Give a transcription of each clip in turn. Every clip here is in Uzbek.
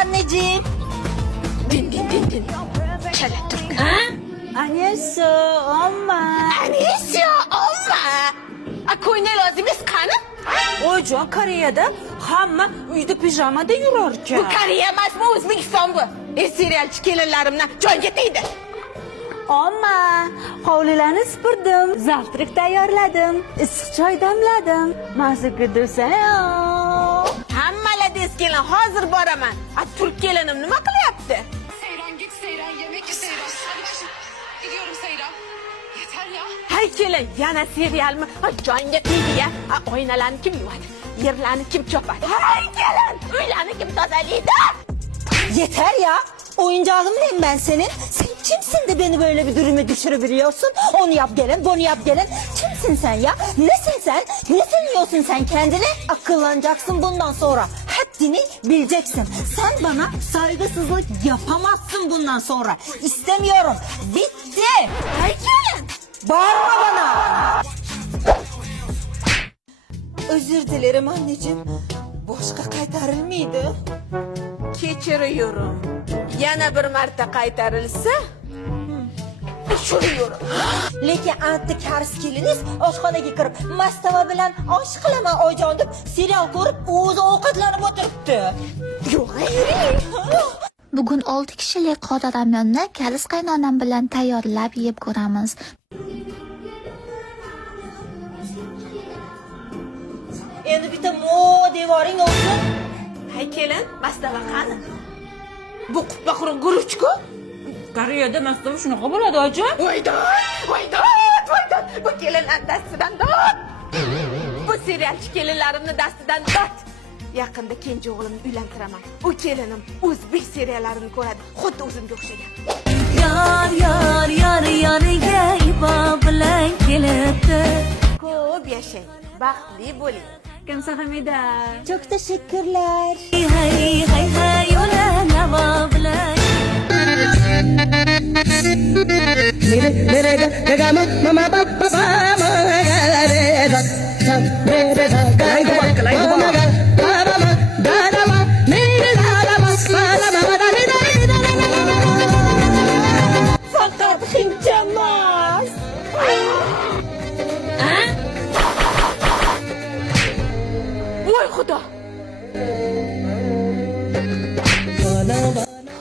anneciğim. Din. Çala Türk. Ha? Annesi olma. Anisi olma. Koyne lazım iskanı. Ocan Kore'de hamma uyda pijamada yurarken. Bu Koreya emas bu O'zbekiston bu. Serialchi kelinlarimdan joy ketaydi. Amma, hovlilarni supurdim, zavtrak tayyorladim, issiq choy damladim. Mazza desang. Hammalar deskelin hozir boraman. Turk kelinim nima qilyapti? Seyran git Seyran yemek ye Seyran. Hadi başım. Gidiyorum Seyran. Yeter ya. Hay kelin yana serialmi? Jonga tegdi ya. Oynalarni kim yuvadi? Yerlarni kim chopadi? Hay kelin uylarni kim tozalaydi? Yeter ya. Oyuncağım mıyım ben senin? Sen kimsin de beni böyle bir duruma düşürebiliyorsun? Onu yap gelin, bunu yap gelin. Kimsin sen ya? Nesin sen? Ne sanıyorsun sen kendini? Akıllanacaksın bundan sonra. Haddini bileceksin. Sen bana saygısızlık yapamazsın bundan sonra. İstemiyorum. Bitti. Hay kelin. Bağırma bana. Özür dilerim anneciğim. Boşqa qaytarilmaydi. Kechiriyorum. Yana bir marta qaytarilsa, tushiriyorum. Lekin anti karis keliniz oshxonaga kirib mastava bilan osh qilaman oyijon deb serial ko'rib o'zi ovqatlanib o'tiribdi. Yo'q, yuring. Bugun 6 kishilik qodir ramyonni kalis qaynonam bilan tayyorlab yeb ko'ramiz. Endi bitta mo devoring olsun. Hay kelin, mastava qani? Bu quppa quruq guruchku. Koreyada mastava shunaqa bo'ladi oyijon. Voydan. Bu kelinlar dastidan dod. Bu serialchi kelinlarimni dastidan dod. Yaqinda kenja o'g'limni uylantiraman. U kelinim o'zbek seriallarini ko'radi. Xuddi o'zimga o'xshagan. Yariga ibo bilan kelibdi. Ko'p yashang, baxtli bo'ling. Kamsa Hamida. Çok teşekkürler. Hay yola nava bilan. Mere ga ma ma ba ba ba ma ga re da sa mere da ga ma ma ga ba ba ma da da ma mere da da ma ba da ma da re da re da Fakat hincamaz. Voy xudo.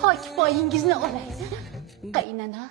Hoy, poyingizni olay. Qaynana.